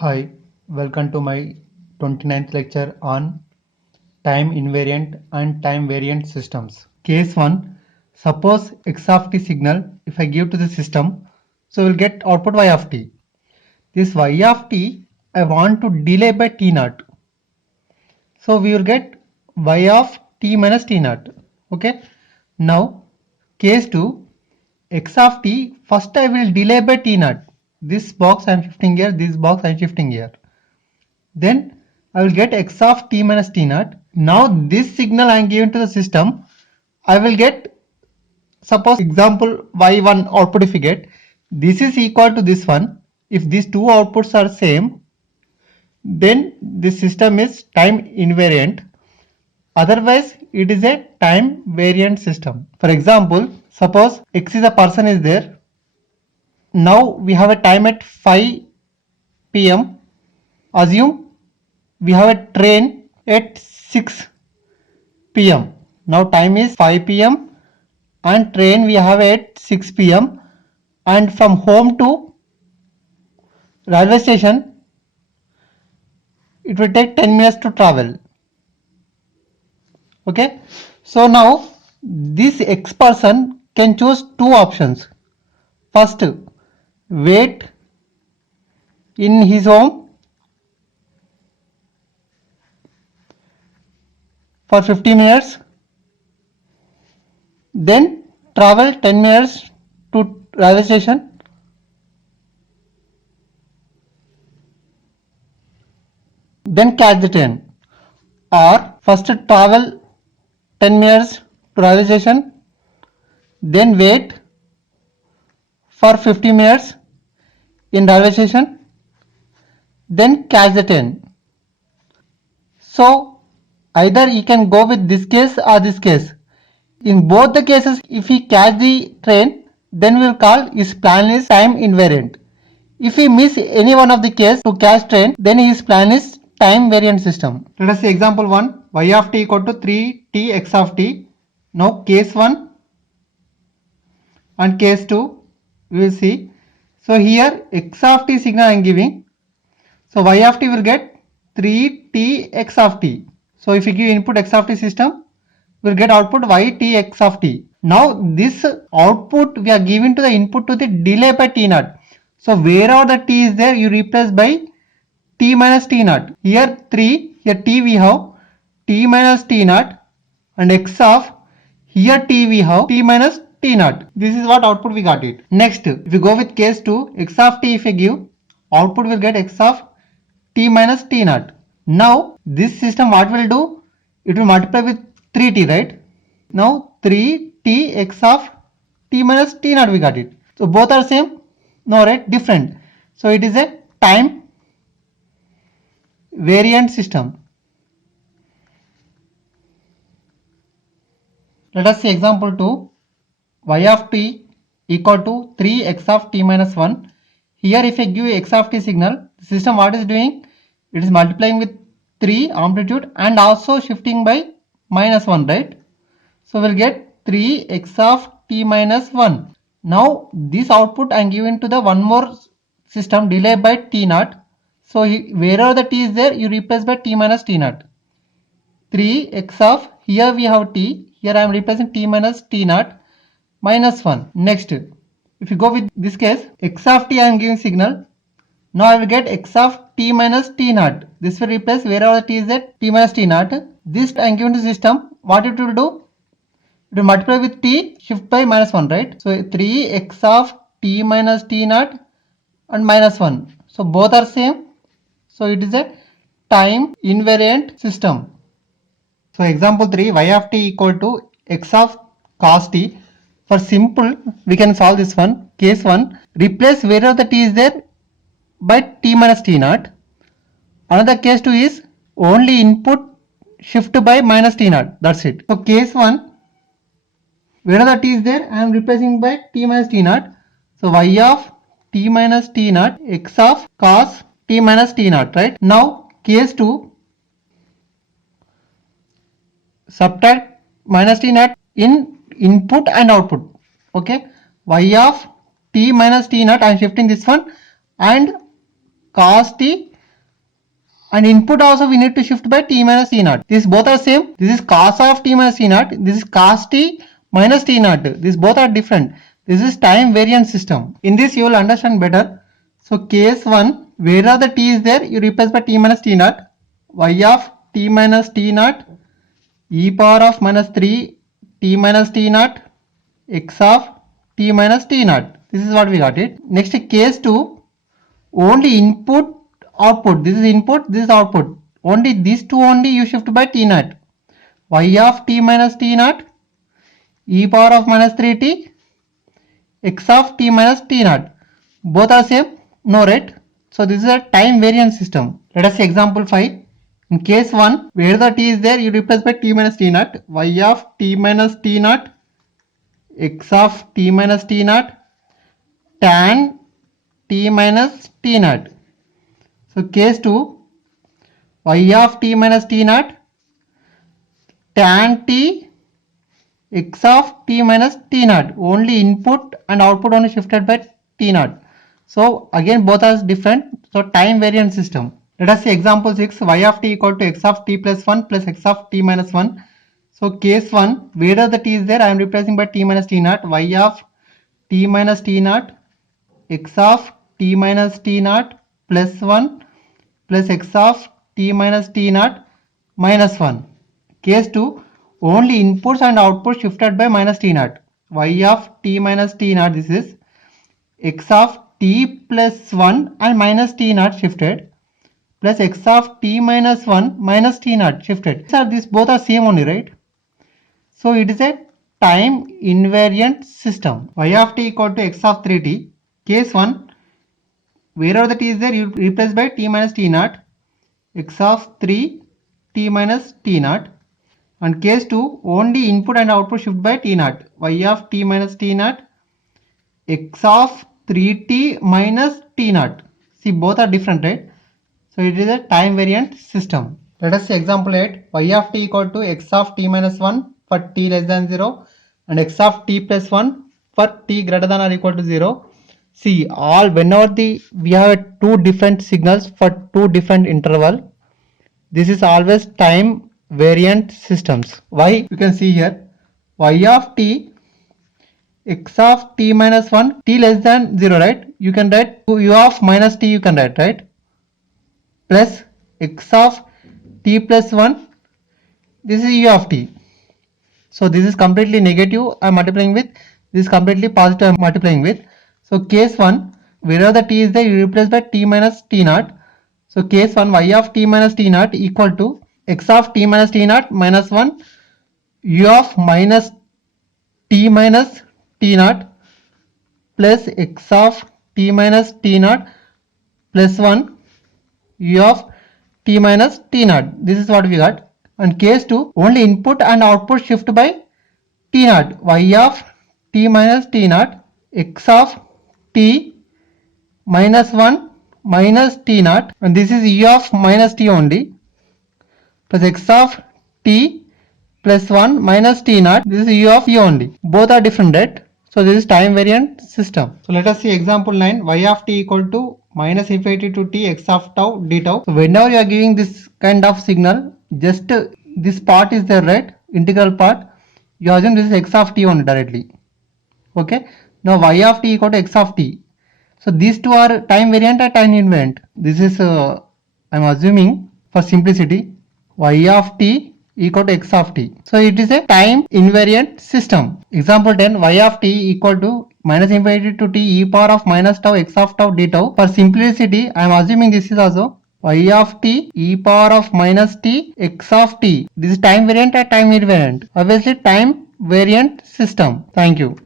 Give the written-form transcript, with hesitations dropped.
Hi, welcome to my 29th lecture on time invariant and time variant systems. Case 1. Suppose x of t signal if I give to the system, so we'll get output y of t. This y of t I want to delay by t naught. So we will get y of t minus t naught. Okay. Now case 2. X of t first I will delay by t naught. This box I am shifting here, this box I am shifting here. Then I will get x of t minus t naught. Now this signal I am giving to the system, I will get, suppose example y1 output if you get, this is equal to this one. If these two outputs are same, then this system is time invariant. Otherwise, it is a time variant system. For example, suppose x is a person is there. Now we have a time at 5 p.m. Assume we have a train at 6 p.m. Now time is 5 p.m. and train we have at 6 p.m. and from home to railway station it will take 10 minutes to travel. Okay. So now this X person can choose two options. First, wait in his home for 50 minutes, then travel 10 minutes to railway station, then catch the train. Or first travel 10 minutes to railway station, then wait for 50 minutes in railway station, then catch the train. So either he can go with this case or this case. In both the cases, if he catch the train, then we will call his plan is time invariant. If he miss any one of the case to catch train, then his plan is time variant system. Let us see example 1. Y of t equal to 3t x of t. Now case 1 and case 2 we will see. So here x of t signal I am giving. So y of t will get 3t x of t. So if you give input x of t system, we will get output y t x of t. Now this output we are giving to the input to the delay by t naught. So wherever the t is there, you replace by t minus t naught. Here 3, here t we have t minus t naught, and x of, here t we have t minus t naught. This is what output we got it. Next, if you go with case 2, x of t if you give, output will get x of t minus t naught. Now this system what will do? It will multiply with 3t, right? Now 3t x of t minus t naught we got it. So both are same? No, right? Different. So it is a time variant system. Let us see example 2. Y of t equal to 3x of t minus 1. Here if I give x of t signal, the system what is doing? It is multiplying with 3 amplitude and also shifting by minus 1, right? So we'll get 3x of t minus 1. Now this output I am giving to the one more system delay by t naught. So wherever the t is there, you replace by t minus t naught. 3x of, here we have t, here I am replacing t minus t naught minus 1. Next, if you go with this case, x of t I am giving signal. Now I will get x of t minus t naught. This will replace wherever the t is there, t minus t naught. This I am giving to system. What it will do? It will multiply with t, shift by minus 1, right? So 3x of t minus t naught and minus 1. So both are same. So it is a time invariant system. So example 3, y of t equal to x of cos t. For simple, we can solve this one. Case 1, replace wherever the t is there by t minus t naught. Another case 2 is only input shift by minus t naught. That's it. So case 1, wherever the t is there, I am replacing by t minus t naught. So y of t minus t naught, x of cos t minus t naught, right? Now case 2, subtract minus t naught in input and output. Okay, y of t minus t naught I am shifting this one, and cos t, and input also we need to shift by t minus t naught. These both are same. This is cos of t minus t naught. This is cos t minus t naught. These both are different. This is time variant system. In this you will understand better. So case 1, wherever the t is there, you replace by t minus t naught. Y of t minus t naught e power of minus 3 t minus t naught x of t minus t naught. This is what we got it. Next case 2, only input output. This is input, this is output. Only these two only you shift by t naught. Y of t minus t naught e power of minus 3t x of t minus t naught. Both are same? No, right? So this is a time variant system. Let us see example 5. In case 1, where the t is there, you replace by t minus t naught. Y of t minus t naught x of t minus t naught tan t minus t naught. So case 2, y of t minus t naught tan t x of t minus t naught. Only input and output only shifted by t naught. So again both are different. So time variant system. Let us see example 6. Y of t equal to x of t plus 1 plus x of t minus 1. So case 1, wherever the t is there, I am replacing by t minus t naught. Y of t minus t naught x of t minus t naught plus 1 plus x of t minus t naught minus 1. Case 2, only inputs and outputs shifted by minus t naught. Y of t minus t naught, this is x of t plus 1 and minus t naught shifted plus x of t minus 1 minus t naught shifted. So these both are same only, right? So it is a time invariant system. Y of t equal to x of 3t. Case 1, wherever the t is there, you replace by t minus t naught x of 3 t minus t naught. And case 2, only input and output shift by t naught. Y of t minus t naught x of 3t minus t naught. See, both are different, right? So it is a time variant system. Let us see example 8. Y of t equal to x of t minus 1 for t less than 0 and x of t plus 1 for t greater than or equal to 0. See, all whenever we have two different signals for two different interval, this is always time variant systems. Why? You can see here, y of t x of t minus 1 t less than 0, right? You can write u of minus t, you can write, right? Plus x of t plus 1, this is u of t. So this is completely negative I am multiplying with, this is completely positive I am multiplying with. So case 1, wherever the t is there, you replace by t minus t naught. So case 1, y of t minus t naught equal to x of t minus t naught minus 1 u of minus t minus t naught plus x of t minus t naught plus 1 u of t minus t naught. This is what we got. And case 2, only input and output shift by t naught. Y of t minus t naught x of t minus 1 minus t naught, and this is u of minus t only, plus x of t plus 1 minus t naught, this is u of u only. Both are different, right? So this is time variant system. So let us see example 9. Y of t equal to minus infinity to t x of tau d tau. So whenever you are giving this kind of signal, just this part is there, right? Integral part. You assume this is x of t only directly. Okay. Now y of t equal to x of t. So these two are time variant or time invariant. This is I am assuming for simplicity y of t equal to x of t. So it is a time invariant system. Example 10, y of t equal to minus infinity to t e power of minus tau x of tau d tau. For simplicity, I am assuming this is also y of t e power of minus t x of t. This is time variant or time invariant? Obviously time variant system. Thank you.